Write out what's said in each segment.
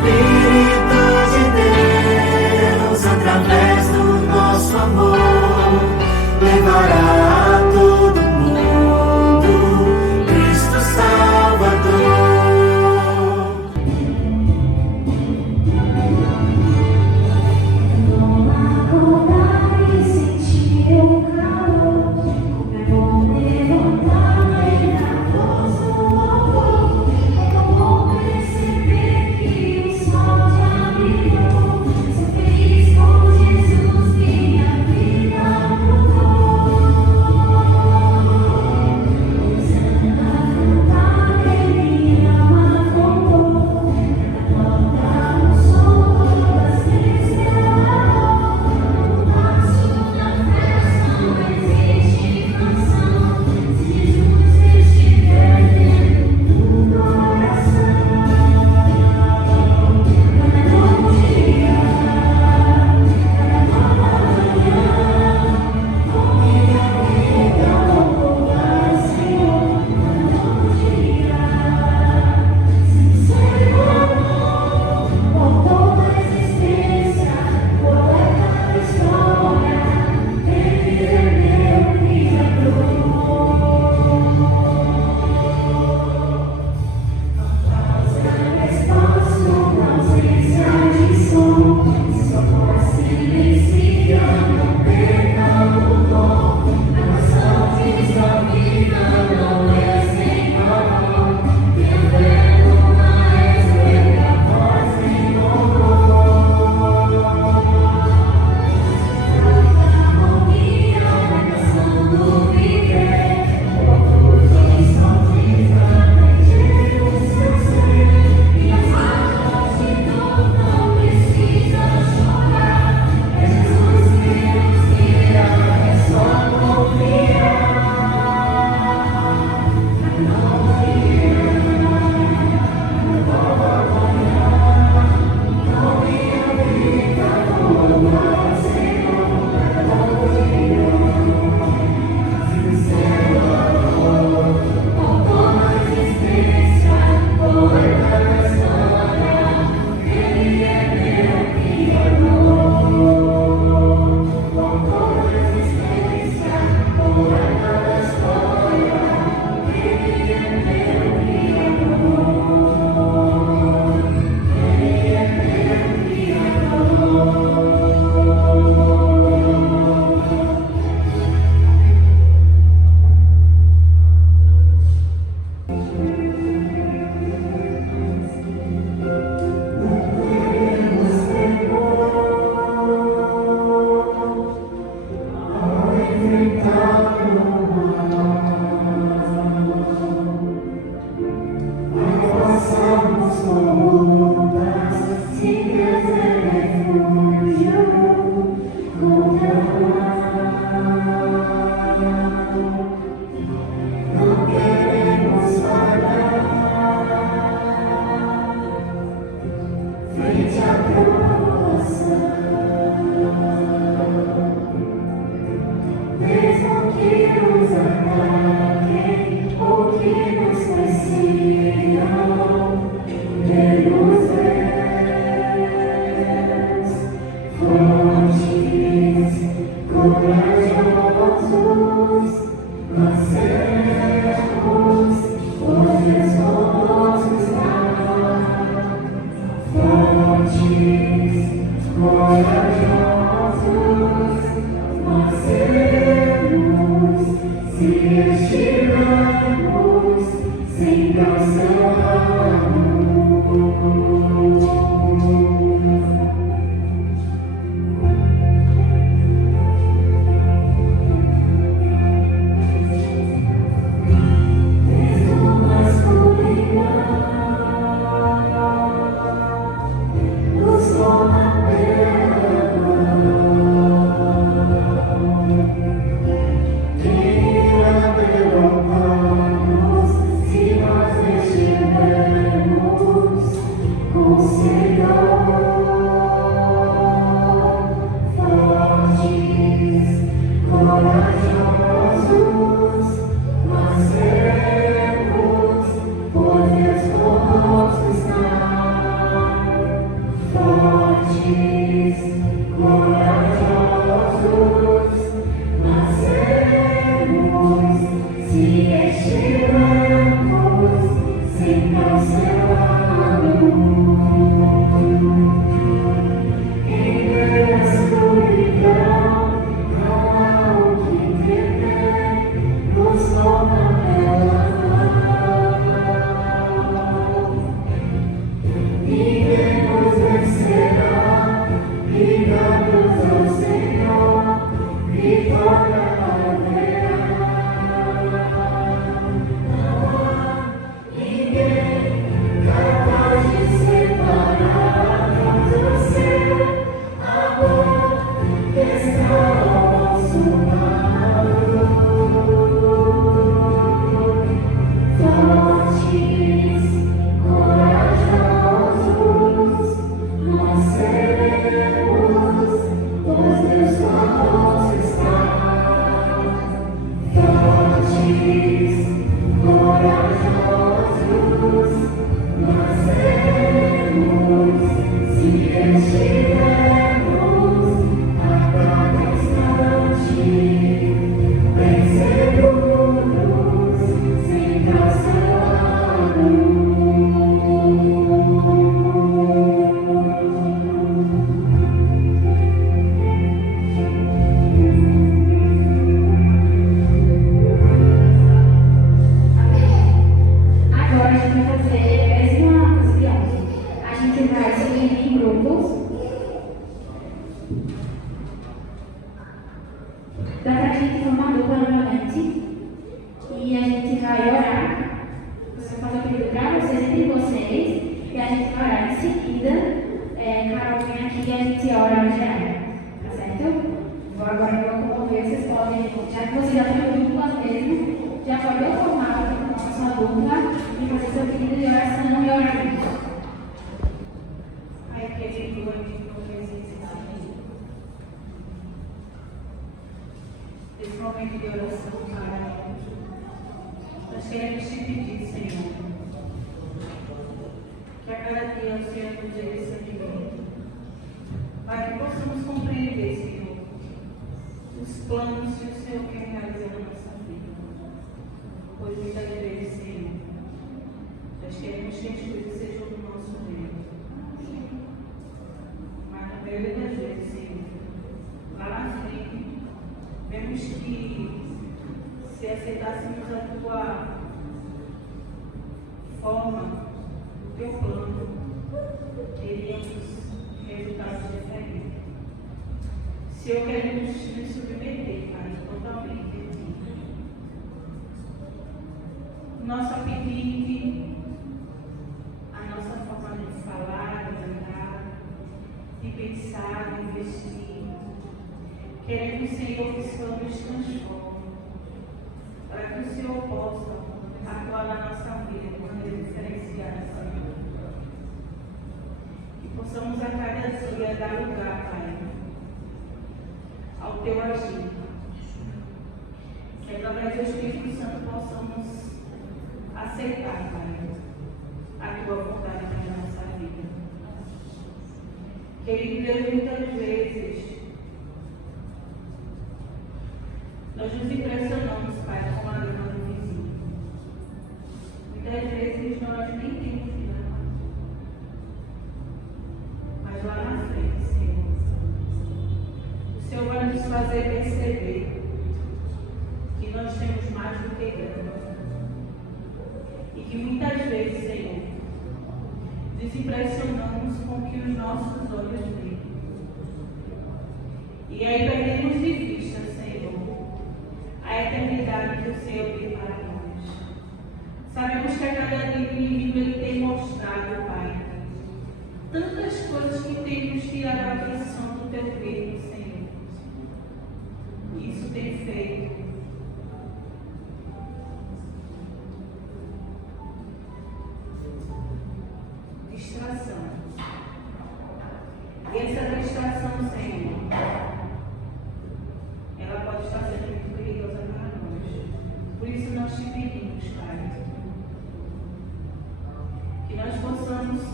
Espírito de Deus, através do nosso amor, levará a todo mundo Cristo Salvador.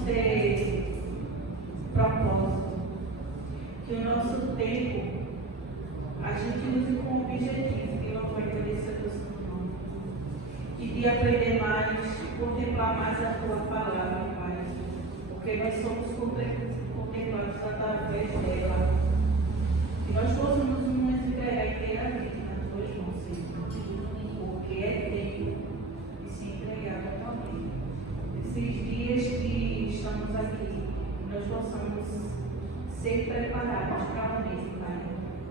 Ter propósito, de aprender mais, de contemplar mais a tua palavra, Pai, porque nós somos contemplados através dela. E nós possamos nos entregar inteiramente nas tuas mãos, Senhor, porque é tempo de se entregar totalmente. Esses dias que estamos aqui, nós possamos ser preparados realmente, Pai,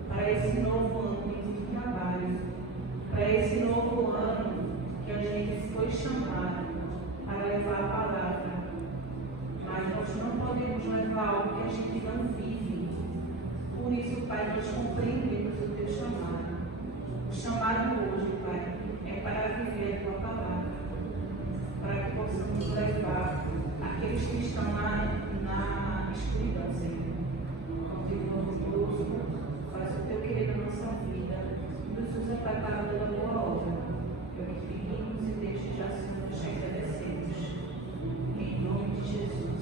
para esse novo ano de trabalho, para esse novo ano que a gente foi chamado para levar a palavra. Mas nós não podemos levar algo que a gente não vive. Por isso, Pai, nós compreendemos o teu chamado. O chamado hoje, Pai, é para viver a tua palavra, para que possamos levar aqueles que estão na escuridão, Senhor. Continua conosco, faz o teu querer na nossa vida, nos usa para cada da tua obra. É o que pedimos e desde já, Senhor, nós te agradecemos. Em nome de Jesus.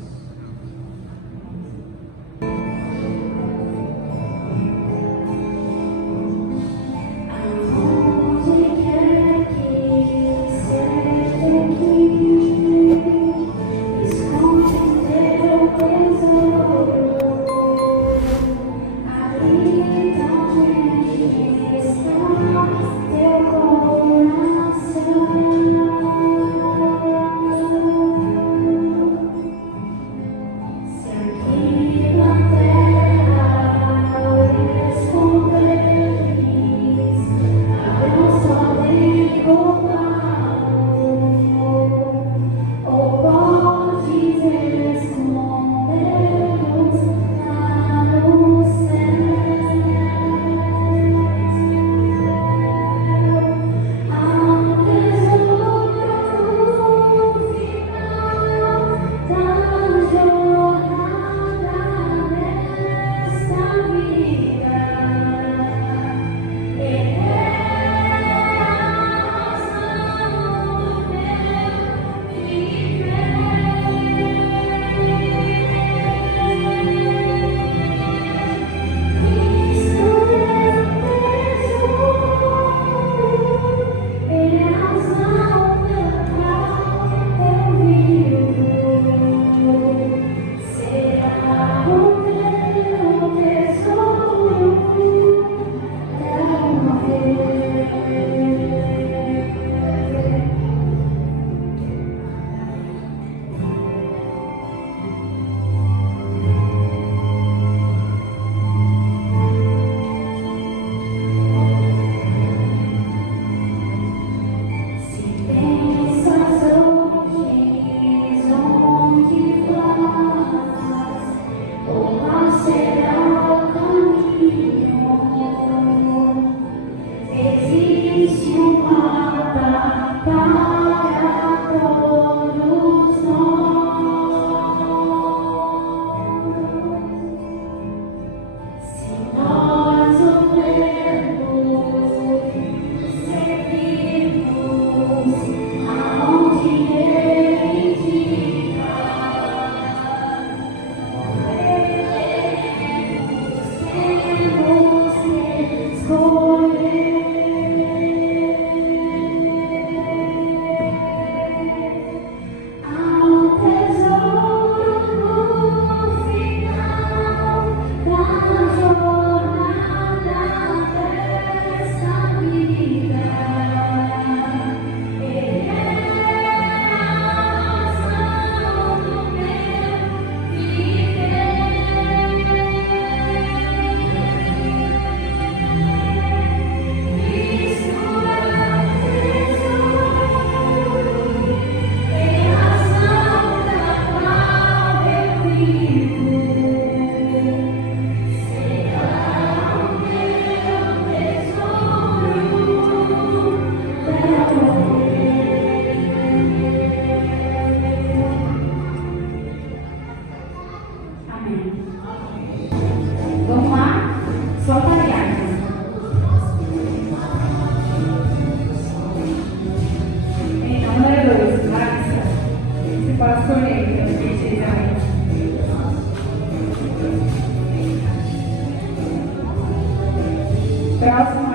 Próximo,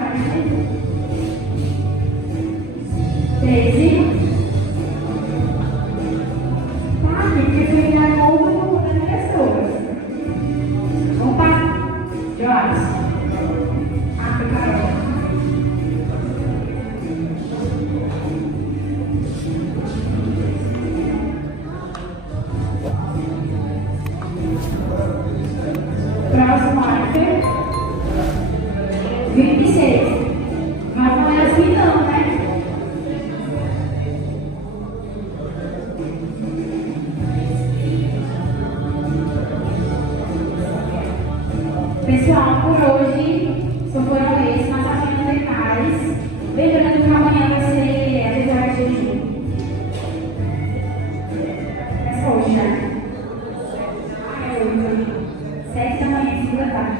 13. Próximo item. 26. Mas não é assim não, né? Pessoal, por hoje só foram esses, mas amanhã tem mais. Lembrando que amanhã vai ser aniversário de jejum. É hoje, né? É hoje. 7 da manhã, 5 da tarde.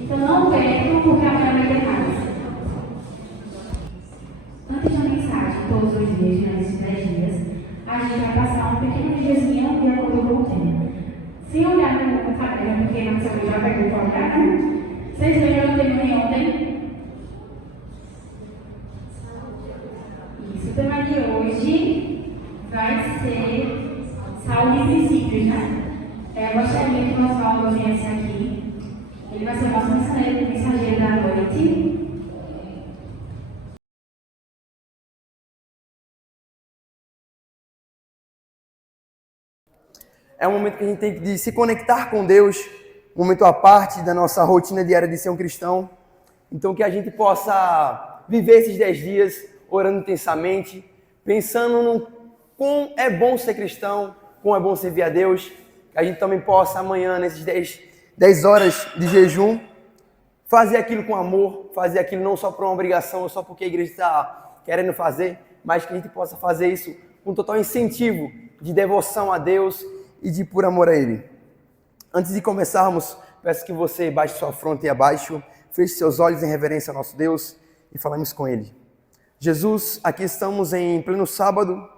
Então não percam, porque amanhã vai ter mais. Antes da mensagem, todos os dias, nesses 10 dias, a gente vai passar um pequeno videozinho de acordo com o tema. Sem olhar no caderno, porque não sei, já pegou para olhar, né? Vocês viram o tema de ontem? Isso, o tema de hoje vai ser saúde e princípios, né? Eu gostaria que o Oswaldo viesse aqui. Ele vai ser o nosso mensageiro da noite. É um momento que a gente tem de se conectar com Deus, um momento à parte da nossa rotina diária de ser um cristão. Então que a gente possa viver esses 10 dias orando intensamente, pensando no quão é bom ser cristão, quão é bom servir a Deus. Que a gente também possa amanhã, nesses 10 horas de jejum, fazer aquilo com amor, fazer aquilo não só por uma obrigação, ou só porque a igreja está querendo fazer, mas que a gente possa fazer isso com total incentivo de devoção a Deus e de por amor a Ele. Antes de começarmos, peço que você baixe sua fronte abaixo, feche seus olhos em reverência ao nosso Deus e falemos com Ele. Jesus, aqui estamos em pleno sábado,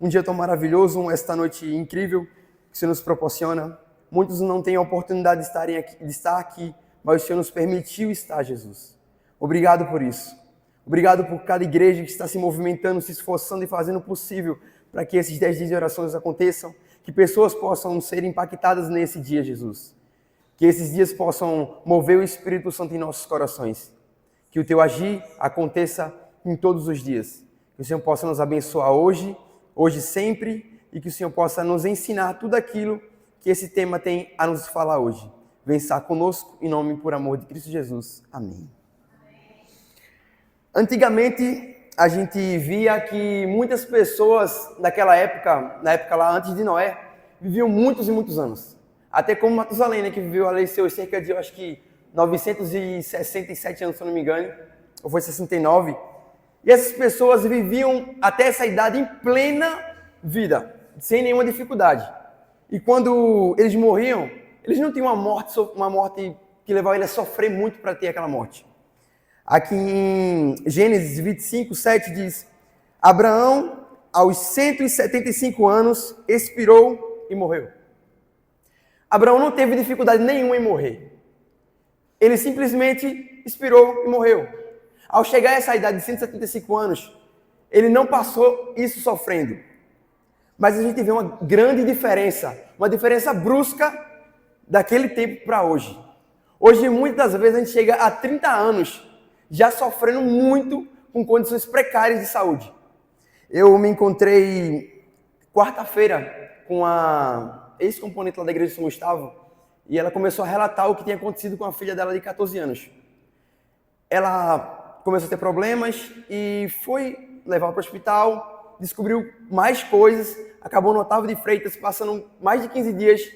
um dia tão maravilhoso, esta noite incrível que o Senhor nos proporciona. Muitos não têm a oportunidade de estar aqui, mas o Senhor nos permitiu estar, Jesus. Obrigado por isso. Obrigado por cada igreja que está se movimentando, se esforçando e fazendo o possível para que esses 10 dias de orações aconteçam, que pessoas possam ser impactadas nesse dia, Jesus. Que esses dias possam mover o Espírito Santo em nossos corações. Que o Teu agir aconteça em todos os dias. Que o Senhor possa nos abençoar hoje sempre, e que o Senhor possa nos ensinar tudo aquilo que esse tema tem a nos falar hoje. Vem estar conosco, em nome e por amor de Cristo Jesus. Amém. Antigamente, a gente via que muitas pessoas daquela época, na época lá antes de Noé, viviam muitos e muitos anos. Até como Matusalém, né, que viveu ali seus cerca de, eu acho que, 967 anos, se eu não me engano, ou foi 69. E essas pessoas viviam até essa idade em plena vida, sem nenhuma dificuldade. E quando eles morriam, eles não tinham uma morte que levava eles a sofrer muito para ter aquela morte. Aqui em Gênesis 25, 7 diz: Abraão, aos 175 anos, expirou e morreu. Abraão não teve dificuldade nenhuma em morrer. Ele simplesmente expirou e morreu. Ao chegar a essa idade de 175 anos, ele não passou isso sofrendo. Mas a gente vê uma grande diferença, uma diferença brusca daquele tempo para hoje. Hoje, muitas das vezes, a gente chega a 30 anos já sofrendo muito com condições precárias de saúde. Eu me encontrei quarta-feira com a ex-componente lá da igreja de São Gustavo e ela começou a relatar o que tinha acontecido com a filha dela de 14 anos. Ela começou a ter problemas e foi levar para o hospital, descobriu mais coisas, acabou no Otávio de Freitas, passando mais de 15 dias,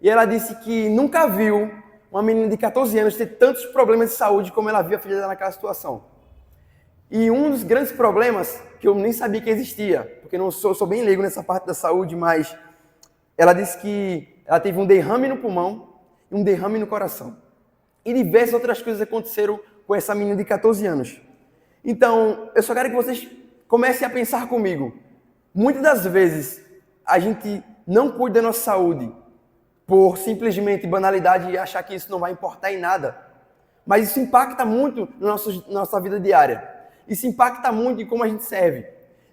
e ela disse que nunca viu uma menina de 14 anos ter tantos problemas de saúde como ela viu a filha dela naquela situação. E um dos grandes problemas, que eu nem sabia que existia, porque não sou bem leigo nessa parte da saúde, mas ela disse que ela teve um derrame no pulmão e um derrame no coração. E diversas outras coisas aconteceram com essa menina de 14 anos. Então, eu só quero que vocês comecem a pensar comigo. Muitas das vezes, a gente não cuida da nossa saúde por simplesmente banalidade e achar que isso não vai importar em nada. Mas isso impacta muito na nossa vida diária. Isso impacta muito em como a gente serve.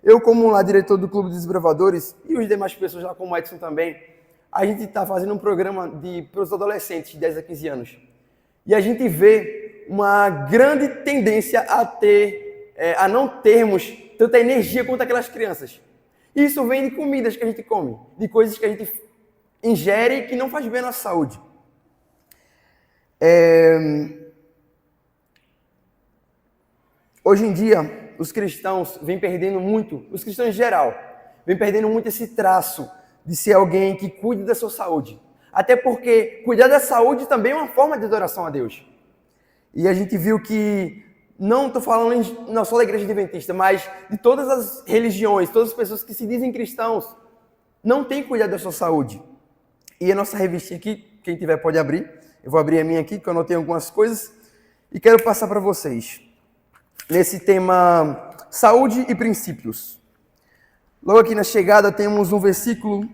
Eu, como lá diretor do Clube dos Desbravadores, e os demais pessoas lá, como o Edson também, a gente está fazendo um programa para os adolescentes de 10 a 15 anos. E a gente vê uma grande tendência a não termos tanta energia quanto aquelas crianças. Isso vem de comidas que a gente come, de coisas que a gente ingere que não faz bem à nossa saúde. Hoje em dia, os cristãos vêm perdendo muito, os cristãos em geral, vêm perdendo muito esse traço de ser alguém que cuide da sua saúde. Até porque cuidar da saúde também é uma forma de adoração a Deus. E a gente viu que, não estou falando não só da igreja adventista, mas de todas as religiões, todas as pessoas que se dizem cristãos, não têm cuidado da sua saúde. E a nossa revistinha aqui, quem tiver pode abrir. Eu vou abrir a minha aqui, que eu anotei algumas coisas. E quero passar para vocês. Nesse tema, saúde e princípios. Logo aqui na chegada temos um versículo,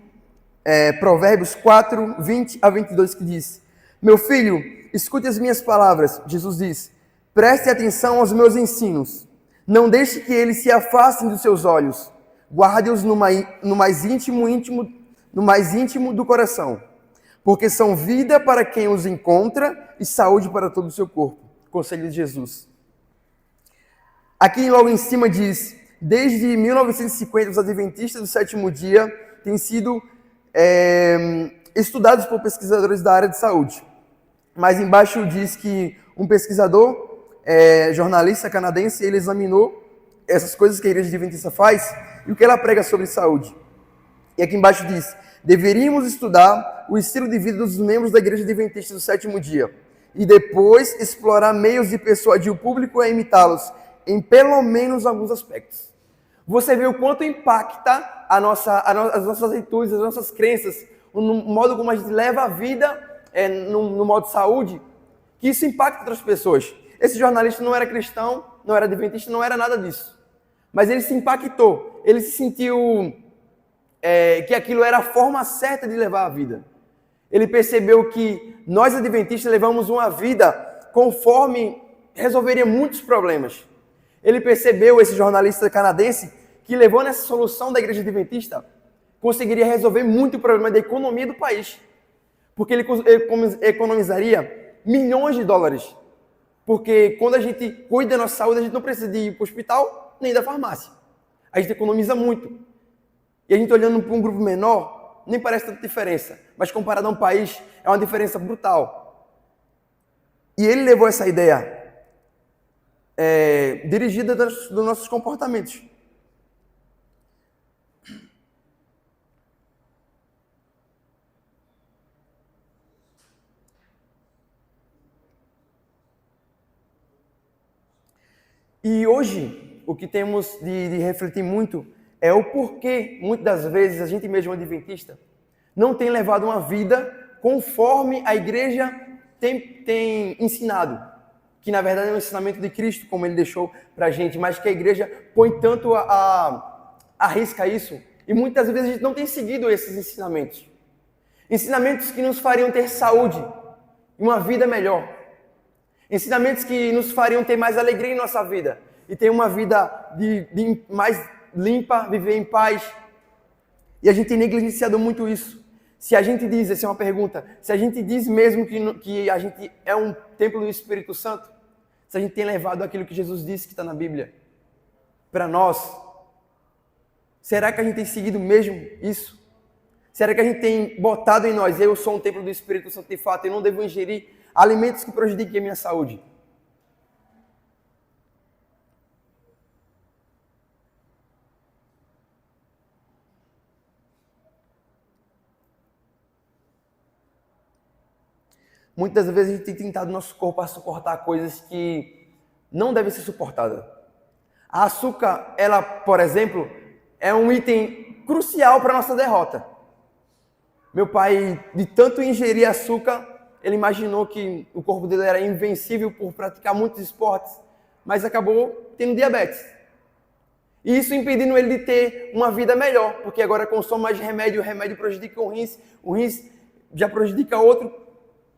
Provérbios 4, 20 a 22, que diz: Meu filho, escute as minhas palavras. Jesus diz: preste atenção aos meus ensinos. Não deixe que eles se afastem dos seus olhos. Guarde-os no mais íntimo do coração. Porque são vida para quem os encontra e saúde para todo o seu corpo. Conselho de Jesus. Aqui logo em cima diz: desde 1950, os adventistas do sétimo dia têm sido estudados por pesquisadores da área de saúde. Mas embaixo diz que um pesquisador, jornalista canadense, ele examinou essas coisas que a igreja adventista faz e o que ela prega sobre saúde. E aqui embaixo diz: deveríamos estudar o estilo de vida dos membros da igreja adventista do sétimo dia e depois explorar meios de persuadir o público a imitá-los em pelo menos alguns aspectos. Você vê o quanto impacta as nossas atitudes, as nossas crenças, no modo como a gente leva a vida, no modo de saúde, que isso impacta outras pessoas. Esse jornalista não era cristão, não era adventista, não era nada disso. Mas ele se impactou, ele se sentiu que aquilo era a forma certa de levar a vida. Ele percebeu que nós adventistas levamos uma vida conforme resolveria muitos problemas. Ele percebeu, esse jornalista canadense, que levando essa solução da igreja adventista, conseguiria resolver muito o problema da economia do país. Porque ele economizaria milhões de dólares. Porque quando a gente cuida da nossa saúde, a gente não precisa de ir para o hospital nem da farmácia. A gente economiza muito. E a gente olhando para um grupo menor, nem parece tanta diferença. Mas comparado a um país, é uma diferença brutal. E ele levou essa ideia dirigida dos nossos comportamentos. E hoje, o que temos de refletir muito é o porquê, muitas das vezes, a gente mesmo adventista não tem levado uma vida conforme a igreja tem ensinado. Que na verdade é um ensinamento de Cristo, como ele deixou para a gente, mas que a igreja põe tanto a risca isso. E muitas vezes a gente não tem seguido esses ensinamentos. Ensinamentos que nos fariam ter saúde e uma vida melhor. Ensinamentos que nos fariam ter mais alegria em nossa vida e ter uma vida mais limpa, viver em paz. E a gente tem negligenciado muito isso. Se a gente diz, essa é uma pergunta, se a gente diz mesmo que a gente é um templo do Espírito Santo, se a gente tem levado aquilo que Jesus disse que está na Bíblia para nós, será que a gente tem seguido mesmo isso? Será que a gente tem botado em nós, eu sou um templo do Espírito Santo de fato, eu não devo ingerir alimentos que prejudiquem a minha saúde? Muitas vezes a gente tem tentado nosso corpo a suportar coisas que não devem ser suportadas. A açúcar, ela, por exemplo, é um item crucial para a nossa derrota. Meu pai, de tanto ingerir açúcar, ele imaginou que o corpo dele era invencível por praticar muitos esportes, mas acabou tendo diabetes. E isso impedindo ele de ter uma vida melhor, porque agora consome mais remédio, o remédio prejudica o rins já prejudica outro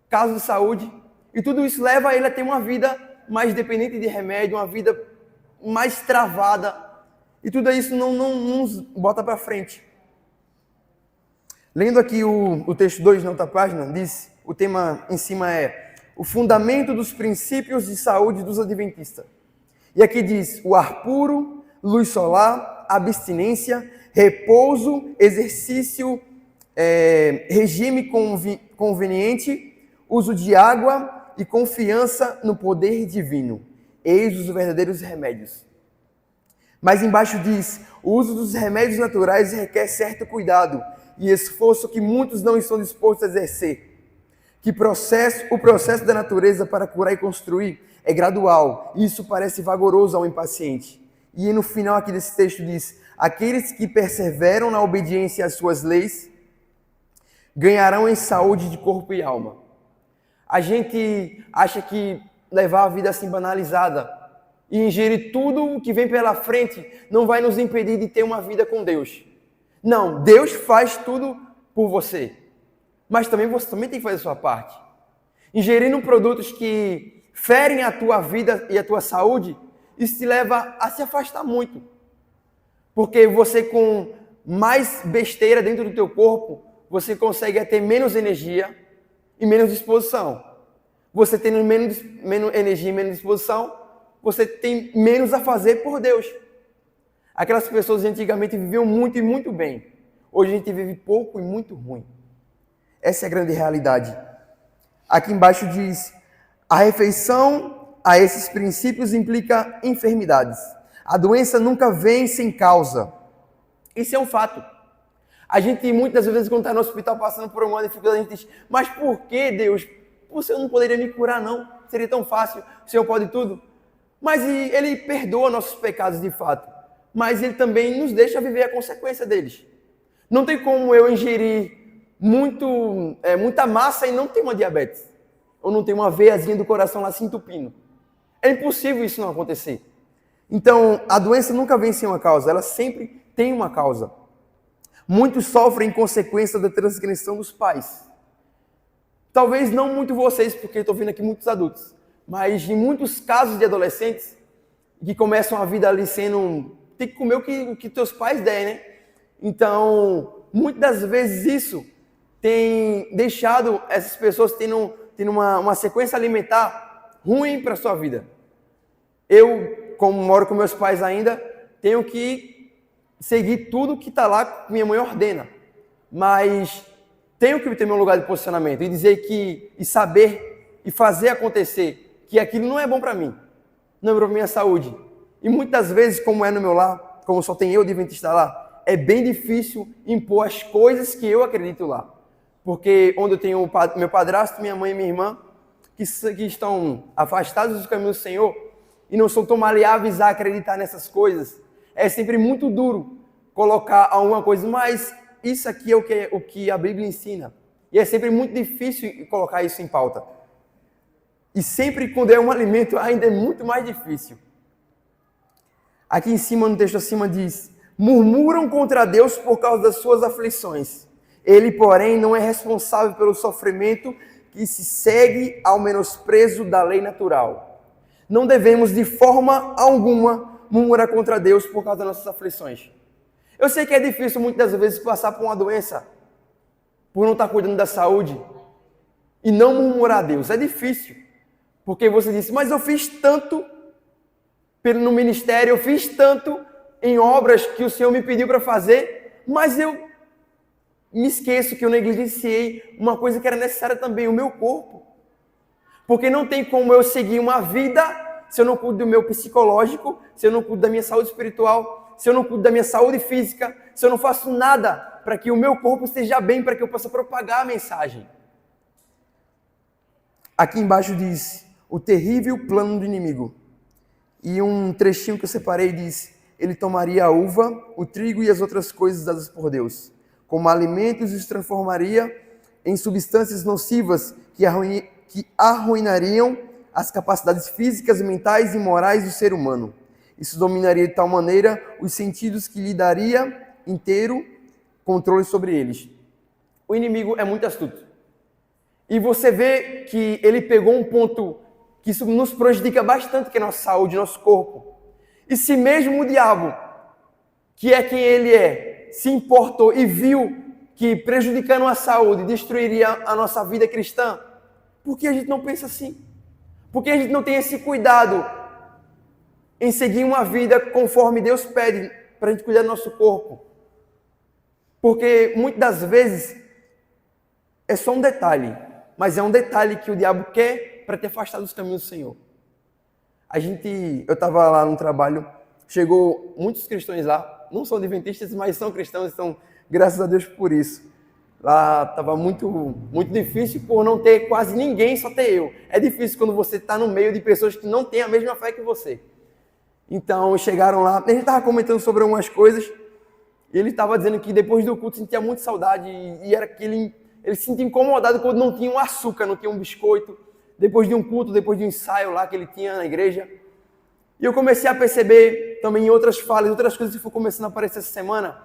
caso de saúde, e tudo isso leva ele a ter uma vida mais dependente de remédio, uma vida mais travada, e tudo isso não nos bota para frente. Lendo aqui o texto 2 na outra página, diz, o tema em cima é o fundamento dos princípios de saúde dos adventistas. E aqui diz, o ar puro, luz solar, abstinência, repouso, exercício, regime conveniente, uso de água e confiança no poder divino. Eis os verdadeiros remédios. Mas embaixo diz, o uso dos remédios naturais requer certo cuidado e esforço que muitos não estão dispostos a exercer. O processo da natureza para curar e construir é gradual, e isso parece vagaroso ao impaciente. E no final aqui desse texto diz, aqueles que perseveram na obediência às suas leis ganharão em saúde de corpo e alma. A gente acha que levar a vida assim banalizada e ingerir tudo o que vem pela frente não vai nos impedir de ter uma vida com Deus. Não, Deus faz tudo por você. Mas também você também tem que fazer a sua parte. Ingerindo produtos que ferem a tua vida e a tua saúde, isso te leva a se afastar muito. Porque você com mais besteira dentro do teu corpo, você consegue ter menos energia e menos disposição. Você tendo menos energia e menos disposição, você tem menos a fazer por Deus. Aquelas pessoas antigamente viviam muito e muito bem. Hoje a gente vive pouco e muito ruim. Essa é a grande realidade. Aqui embaixo diz, a refeição a esses princípios implica enfermidades. A doença nunca vem sem causa. Isso é um fato. A gente muitas vezes quando está no hospital passando por uma dificuldade, a gente diz, mas por que Deus? O Senhor não poderia me curar não? Seria tão fácil, o Senhor pode tudo. Mas Ele perdoa nossos pecados de fato. Mas Ele também nos deixa viver a consequência deles. Não tem como eu ingerir muita massa e não ter uma diabetes. Ou não ter uma veiazinha do coração lá se entupindo. É impossível isso não acontecer. Então, a doença nunca vem sem uma causa, ela sempre tem uma causa. Muitos sofrem em consequência da transgressão dos pais. Talvez não muito vocês, porque estou vendo aqui muitos adultos, mas em muitos casos de adolescentes que começam a vida ali sendo... Tem que comer o que teus pais derem, né? Então, muitas das vezes isso tem deixado essas pessoas tendo uma sequência alimentar ruim para a sua vida. Eu, como moro com meus pais ainda, tenho que seguir tudo que está lá que minha mãe ordena. Mas tenho que ter meu lugar de posicionamento e dizer e saber e fazer acontecer que aquilo não é bom para mim, não é bom para minha saúde. E muitas vezes, como é no meu lar, como só tem eu de adventista lá, é bem difícil impor as coisas que eu acredito lá. Porque onde eu tenho meu padrasto, minha mãe e minha irmã, que estão afastados dos caminhos do Senhor e não são tão maleáveis a acreditar nessas coisas, é sempre muito duro colocar alguma coisa, mas isso aqui é o que a Bíblia ensina. E é sempre muito difícil colocar isso em pauta. E sempre quando é um alimento ainda é muito mais difícil. Aqui em cima, no texto acima diz, murmuram contra Deus por causa das suas aflições. Ele, porém, não é responsável pelo sofrimento que se segue ao menosprezo da lei natural. Não devemos de forma alguma murmurar contra Deus por causa das nossas aflições. Eu sei que é difícil muitas vezes passar por uma doença, por não estar cuidando da saúde, e não murmurar a Deus. É difícil, porque você disse, mas eu fiz tanto no ministério, eu fiz tanto em obras que o Senhor me pediu para fazer, mas eu me esqueço que eu negligenciei uma coisa que era necessária também, o meu corpo. Porque não tem como eu seguir uma vida se eu não cuido do meu psicológico, se eu não cuido da minha saúde espiritual, se eu não cuido da minha saúde física, se eu não faço nada para que o meu corpo esteja bem, para que eu possa propagar a mensagem. Aqui embaixo diz, o terrível plano do inimigo. E um trechinho que eu separei diz, ele tomaria a uva, o trigo e as outras coisas dadas por Deus, como alimentos e os transformaria em substâncias nocivas que arruinariam as capacidades físicas, mentais e morais do ser humano. Isso dominaria de tal maneira os sentidos que lhe daria inteiro controle sobre eles. O inimigo é muito astuto. E você vê que ele pegou um ponto que isso nos prejudica bastante, que é a nossa saúde, nosso corpo. E se mesmo o diabo, que é quem ele é, se importou e viu que prejudicando a saúde destruiria a nossa vida cristã, por que a gente não pensa assim? Por que a gente não tem esse cuidado em seguir uma vida conforme Deus pede para a gente cuidar do nosso corpo? Porque muitas das vezes é só um detalhe, mas é um detalhe que o diabo quer para te afastar dos caminhos do Senhor. Eu estava lá no trabalho, chegou muitos cristãos lá, não são adventistas, mas são cristãos, então graças a Deus por isso. Lá estava muito, muito difícil por não ter quase ninguém, só ter eu. É difícil quando você está no meio de pessoas que não têm a mesma fé que você. Então chegaram lá, a gente estava comentando sobre algumas coisas, e ele estava dizendo que depois do culto sentia muita saudade, e era que ele se sentia incomodado quando não tinha um açúcar, não tinha um biscoito, depois de um culto, depois de um ensaio lá que ele tinha na igreja. E eu comecei a perceber também em outras falas, outras coisas que foram começando a aparecer essa semana,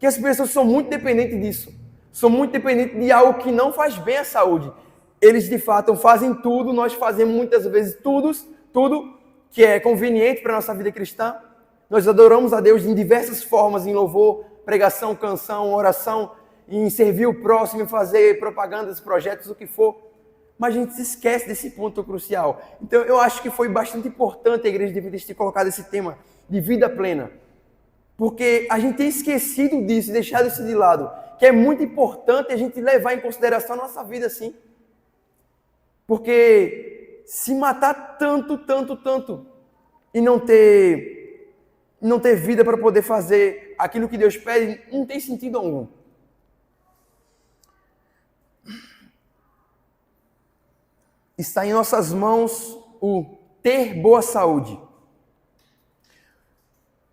que as pessoas são muito dependentes disso. São muito dependentes de algo que não faz bem à saúde. Eles, de fato, fazem tudo, nós fazemos muitas vezes tudo que é conveniente para a nossa vida cristã. Nós adoramos a Deus em diversas formas, em louvor, pregação, canção, oração, em servir o próximo, em fazer propagandas, projetos, o que for. Mas a gente se esquece desse ponto crucial. Então, eu acho que foi bastante importante a igreja de ter colocado esse tema de vida plena. Porque a gente tem esquecido disso, deixado isso de lado. Que é muito importante a gente levar em consideração a nossa vida assim. Porque se matar tanto e não ter vida para poder fazer aquilo que Deus pede, não tem sentido algum. Está em nossas mãos o ter boa saúde.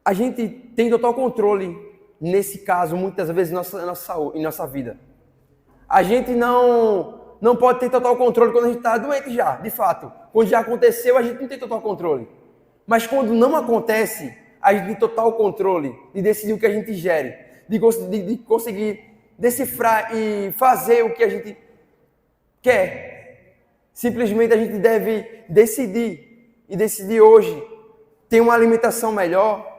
A gente tem total controle, nesse caso, muitas vezes, em nossa vida. A gente não pode ter total controle quando a gente está doente já, de fato. Quando já aconteceu, a gente não tem total controle. Mas quando não acontece, a gente tem total controle de decidir o que a gente gere, de conseguir decifrar e fazer o que a gente quer. Simplesmente a gente deve decidir hoje ter uma alimentação melhor,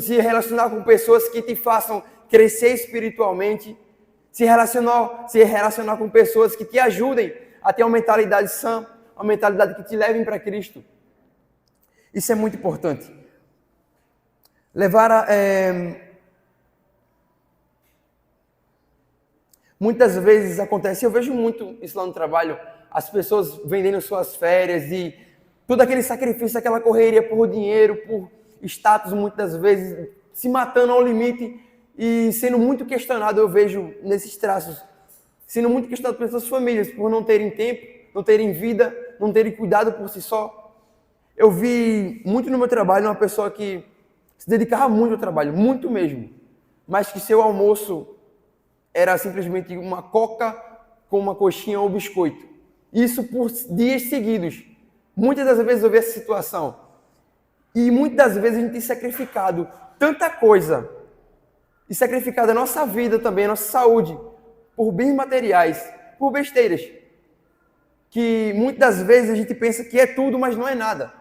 se relacionar com pessoas que te façam crescer espiritualmente, se relacionar com pessoas que te ajudem a ter uma mentalidade sã, uma mentalidade que te levem para Cristo. Isso é muito importante. Muitas vezes acontece, eu vejo muito isso lá no trabalho, as pessoas vendendo suas férias e todo aquele sacrifício, aquela correria por dinheiro, por status, muitas vezes se matando ao limite e sendo muito questionado, eu vejo nesses traços, sendo muito questionado por suas famílias, por não terem tempo, não terem vida, não terem cuidado por si só. Eu vi muito no meu trabalho uma pessoa que se dedicava muito ao trabalho, muito mesmo, mas que seu almoço era simplesmente uma coca com uma coxinha ou biscoito. Isso por dias seguidos. Muitas das vezes eu vi essa situação. E muitas das vezes a gente tem sacrificado tanta coisa, e sacrificado a nossa vida também, a nossa saúde, por bens materiais, por besteiras, que muitas das vezes a gente pensa que é tudo, mas não é nada.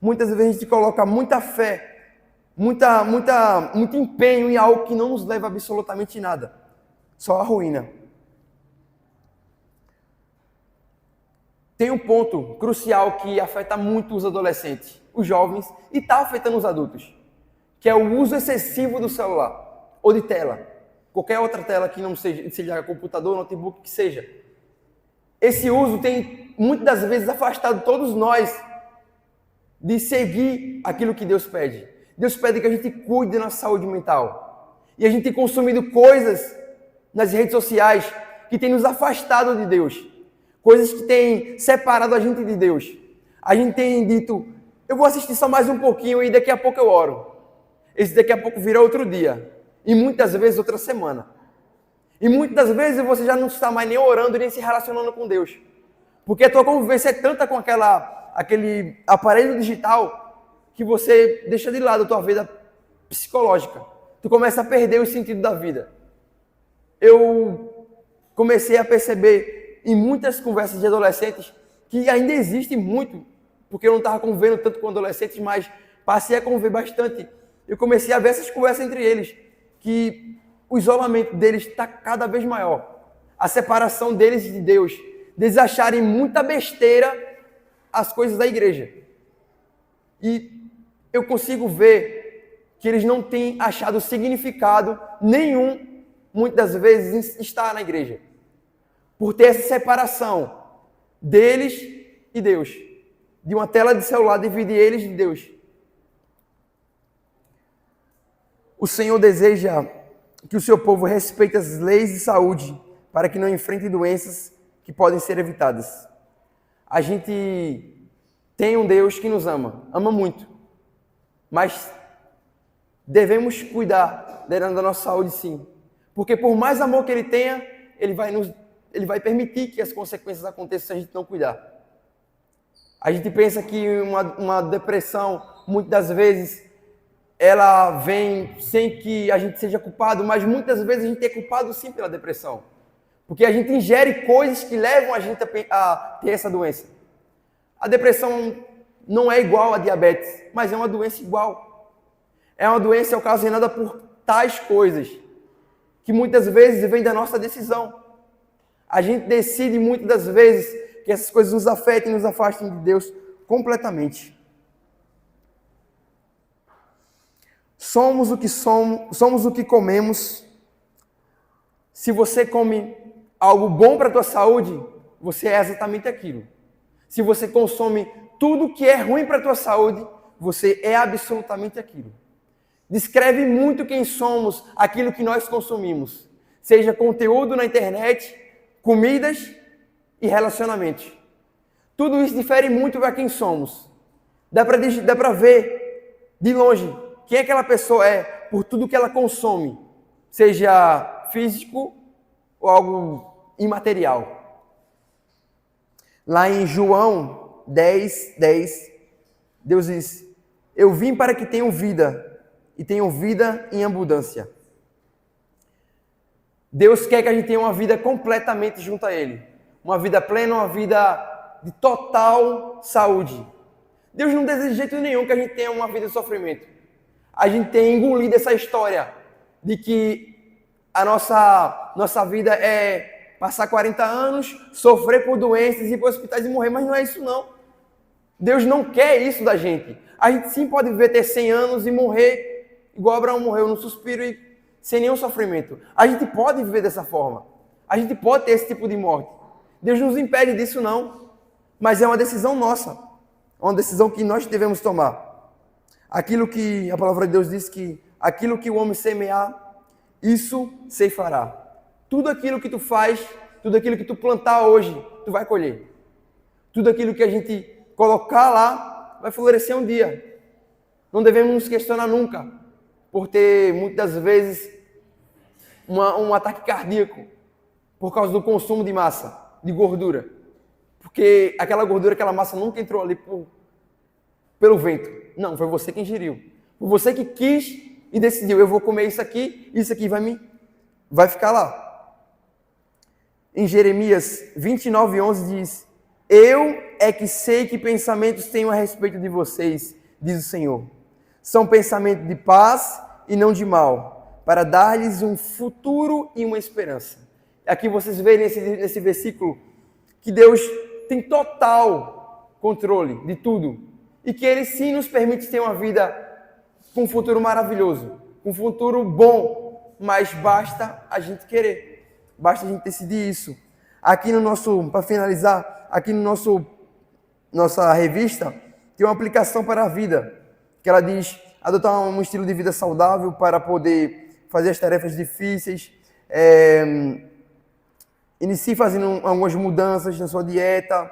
Muitas vezes a gente coloca muita fé, muito empenho em algo que não nos leva a absolutamente nada, só a ruína. Tem um ponto crucial que afeta muito os adolescentes, os jovens, e está afetando os adultos, que é o uso excessivo do celular, ou de tela, qualquer outra tela que não seja computador, notebook, que seja. Esse uso tem, muitas das vezes, afastado todos nós de seguir aquilo que Deus pede. Deus pede que a gente cuide da nossa saúde mental. E a gente tem consumido coisas nas redes sociais que tem nos afastado de Deus. Coisas que têm separado a gente de Deus. A gente tem dito, eu vou assistir só mais um pouquinho e daqui a pouco eu oro. Esse daqui a pouco vira outro dia. E muitas vezes outra semana. E muitas vezes você já não está mais nem orando, nem se relacionando com Deus. Porque a tua convivência é tanta com aquele aparelho digital que você deixa de lado a tua vida psicológica. Tu começa a perder o sentido da vida. Eu comecei a perceber em muitas conversas de adolescentes que ainda existe muito, porque eu não estava convivendo tanto com adolescentes, mas passei a conviver bastante. Eu comecei a ver essas conversas entre eles, que o isolamento deles está cada vez maior. A separação deles de Deus, deles acharem muita besteira as coisas da igreja. E eu consigo ver que eles não têm achado significado nenhum, muitas vezes, em estar na igreja. Por ter essa separação deles e Deus. De uma tela de celular divide eles de Deus. O Senhor deseja que o seu povo respeite as leis de saúde para que não enfrente doenças que podem ser evitadas. A gente tem um Deus que nos ama muito, mas devemos cuidar da nossa saúde, sim, porque por mais amor que Ele tenha, Ele vai permitir que as consequências aconteçam se a gente não cuidar. A gente pensa que uma depressão, muitas das vezes, ela vem sem que a gente seja culpado, mas muitas vezes a gente é culpado sim pela depressão. Porque a gente ingere coisas que levam a gente a ter essa doença. A depressão não é igual à diabetes, mas é uma doença igual. É uma doença ocasionada por tais coisas, que muitas vezes vem da nossa decisão. A gente decide muitas das vezes que essas coisas nos afetem e nos afastem de Deus completamente. Somos o que comemos. Se você come algo bom para a tua saúde, você é exatamente aquilo. Se você consome tudo que é ruim para a tua saúde, você é absolutamente aquilo. Descreve muito quem somos, aquilo que nós consumimos. Seja conteúdo na internet, comidas e relacionamentos. Tudo isso difere muito para quem somos. Dá para ver de longe quem aquela pessoa é por tudo que ela consome, seja físico ou algo imaterial. Lá em João 10:10, Deus diz: eu vim para que tenham vida, e tenham vida em abundância. Deus quer que a gente tenha uma vida completamente junto a Ele. Uma vida plena, uma vida de total saúde. Deus não deseja de jeito nenhum que a gente tenha uma vida de sofrimento. A gente tem engolido essa história de que a nossa vida é passar 40 anos, sofrer por doenças, ir para hospitais e morrer, mas não é isso não. Deus não quer isso da gente. A gente sim pode viver ter 100 anos e morrer igual Abraão morreu, num suspiro e sem nenhum sofrimento. A gente pode viver dessa forma. A gente pode ter esse tipo de morte. Deus não nos impede disso não, mas é uma decisão nossa. É uma decisão que nós devemos tomar. Aquilo que a palavra de Deus diz que aquilo que o homem semear, isso ceifará. Tudo aquilo que tu faz, tudo aquilo que tu plantar hoje, tu vai colher. Tudo aquilo que a gente colocar lá, vai florescer um dia. Não devemos nos questionar nunca por ter, muitas vezes, um ataque cardíaco por causa do consumo de massa, de gordura. Porque aquela gordura, aquela massa nunca entrou ali pelo vento. Não, foi você que ingeriu. Foi você que quis e decidiu, eu vou comer isso aqui vai ficar lá. Em Jeremias 29:11 diz: eu é que sei que pensamentos tenho a respeito de vocês, diz o Senhor. São pensamentos de paz e não de mal, para dar-lhes um futuro e uma esperança. Aqui vocês veem nesse versículo que Deus tem total controle de tudo. E que Ele sim nos permite ter uma vida com um futuro maravilhoso, com um futuro bom, mas basta a gente querer, basta a gente decidir isso. Aqui para finalizar, aqui no nossa revista, tem uma aplicação para a vida, que ela diz: adotar um estilo de vida saudável para poder fazer as tarefas difíceis, inicie fazendo algumas mudanças na sua dieta,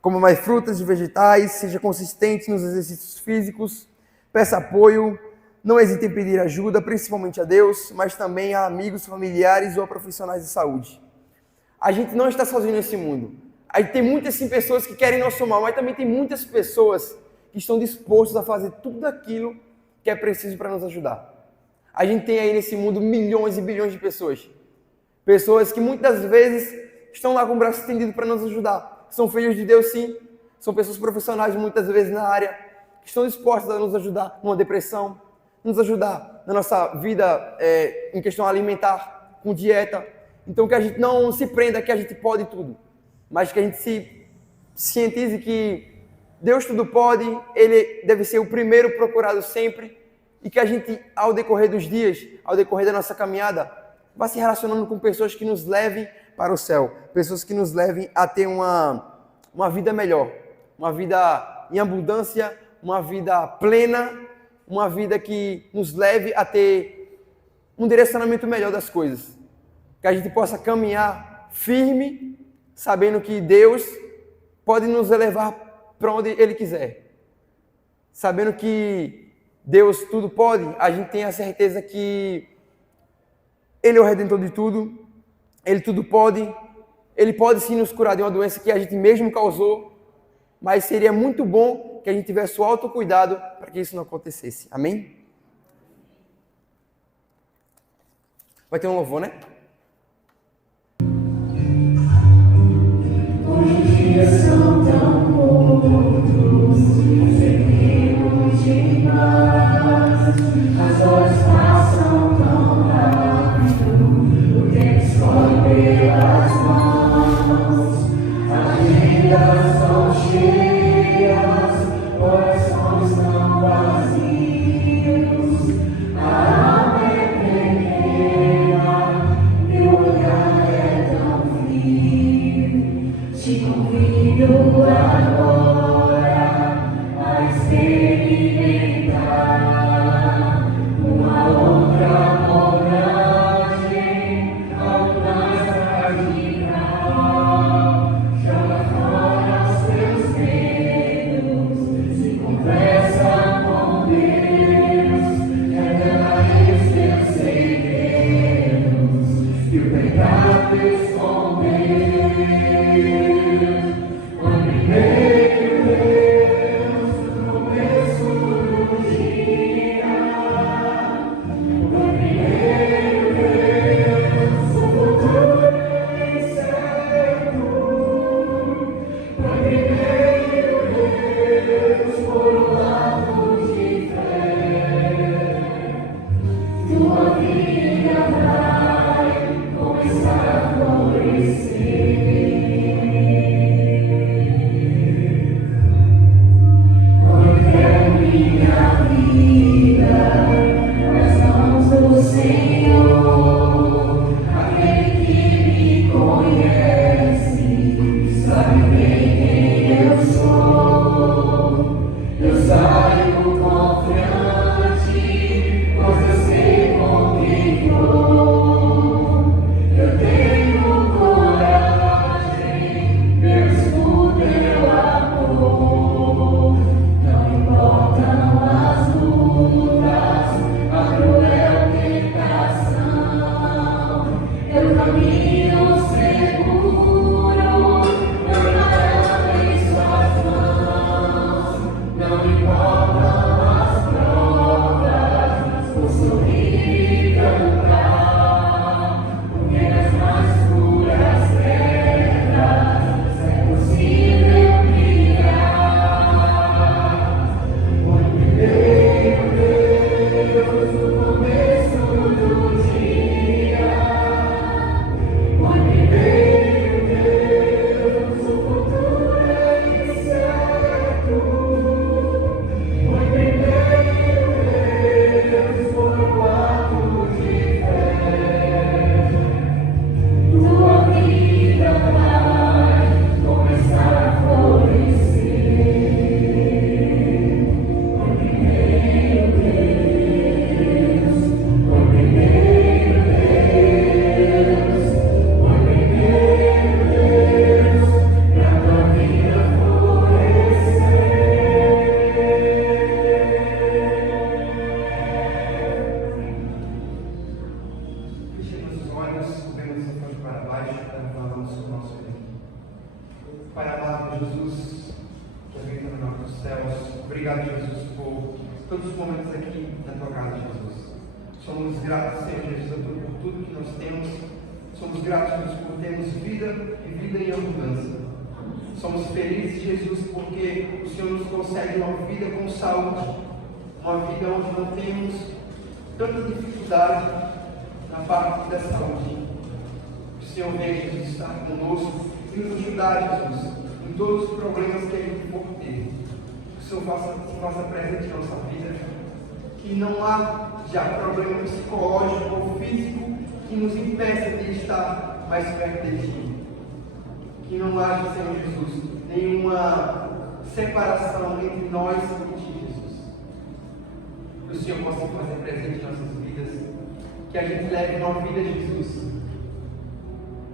coma mais frutas e vegetais, seja consistente nos exercícios físicos, peça apoio, não hesite em pedir ajuda, principalmente a Deus, mas também a amigos, familiares ou a profissionais de saúde. A gente não está sozinho nesse mundo. A gente tem muitas sim, pessoas que querem nosso mal, mas também tem muitas pessoas que estão dispostas a fazer tudo aquilo que é preciso para nos ajudar. A gente tem aí nesse mundo milhões e bilhões de pessoas. Pessoas que muitas vezes estão lá com o braço estendido para nos ajudar. São filhos de Deus, sim. São pessoas profissionais, muitas vezes na área, que estão dispostas a nos ajudar numa depressão, nos ajudar na nossa vida em questão alimentar, com dieta. Então que a gente não se prenda que a gente pode tudo, mas que a gente se cientize que Deus tudo pode, Ele deve ser o primeiro procurado sempre, e que a gente, ao decorrer dos dias, ao decorrer da nossa caminhada, vá se relacionando com pessoas que nos levem para o céu, pessoas que nos levem a ter uma vida melhor, uma vida em abundância, uma vida plena, uma vida que nos leve a ter um direcionamento melhor das coisas. Que a gente possa caminhar firme, sabendo que Deus pode nos levar para onde Ele quiser. Sabendo que Deus tudo pode, a gente tem a certeza que Ele é o Redentor de tudo, Ele tudo pode, Ele pode sim nos curar de uma doença que a gente mesmo causou, mas seria muito bom que a gente tivesse o autocuidado para que isso não acontecesse. Amém? Vai ter um louvor, né? Hoje os dias são tão curtos, servimos demais, as horas passam tão rápido, o tempo escorre pelas mãos, as agendas são cheias, corações tão vazios, a alma é pequena e o olhar é tão frio. Te convido agora a experimentar uma outra abordagem, algo mais radical. Joga fora os teus medos, se conversa com Deus, revela os teus segredos e o pecado esconder. Somos felizes, Jesus, porque o Senhor nos concede uma vida com saúde, uma vida onde não temos tanta dificuldade na parte da saúde. Que o Senhor venha, Jesus, estar conosco e nos ajudar, Jesus, em todos os problemas que a gente for ter. Que o Senhor se faça presente em nossa vida, que que não haja problema psicológico ou físico que nos impeça de estar mais perto de Ti. Que não haja, Senhor Jesus, nenhuma separação entre nós e Ti, Jesus. Que o Senhor possa fazer presente em nossas vidas, que a gente leve uma vida, Jesus,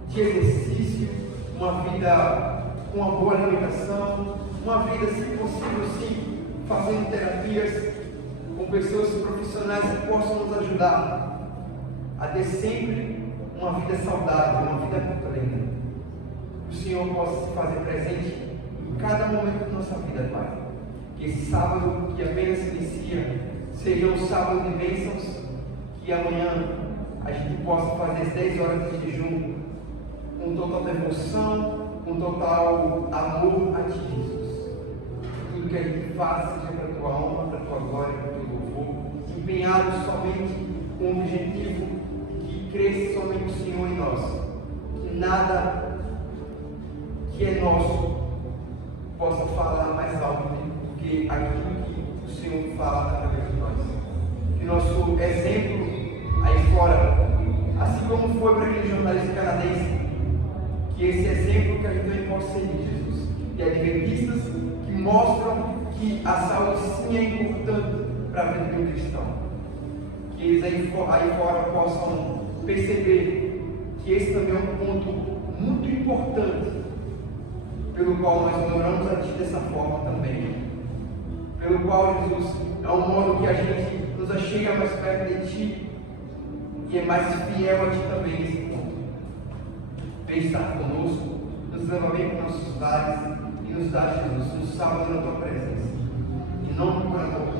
de exercício, uma vida com uma boa alimentação, uma vida, se possível, sim, fazendo terapias com pessoas profissionais que possam nos ajudar a ter sempre uma vida saudável, uma vida plena. Que o Senhor possa se fazer presente em cada momento da nossa vida, Pai. Que esse sábado que apenas se inicia seja um sábado de bênçãos, que amanhã a gente possa fazer as 10 horas de jejum com total devoção, com total amor a Ti, Jesus. Tudo que a gente faz seja para a Tua honra, para a Tua glória, para o Teu louvor, empenhado somente com o objetivo que cresça somente o Senhor em nós. Que nada que é nosso possa falar mais alto do que aquilo que o Senhor fala através de nós. Que nosso exemplo aí fora, assim como foi para aquele jornalista canadense, que esse exemplo que a gente também possa seguir, Jesus. E adventistas que mostram que a saúde sim é importante para a vida do cristão. Que eles aí fora possam perceber que esse também é um ponto muito importante, pelo qual nós adoramos a Ti dessa forma também. Pelo qual, Jesus, é um modo que a gente nos achega mais perto de Ti e é mais fiel a Ti também nesse ponto. Vem estar conosco, nos leva bem para nossos lares e nos dá, Jesus, um sábado na Tua presença. Em nome do Pai,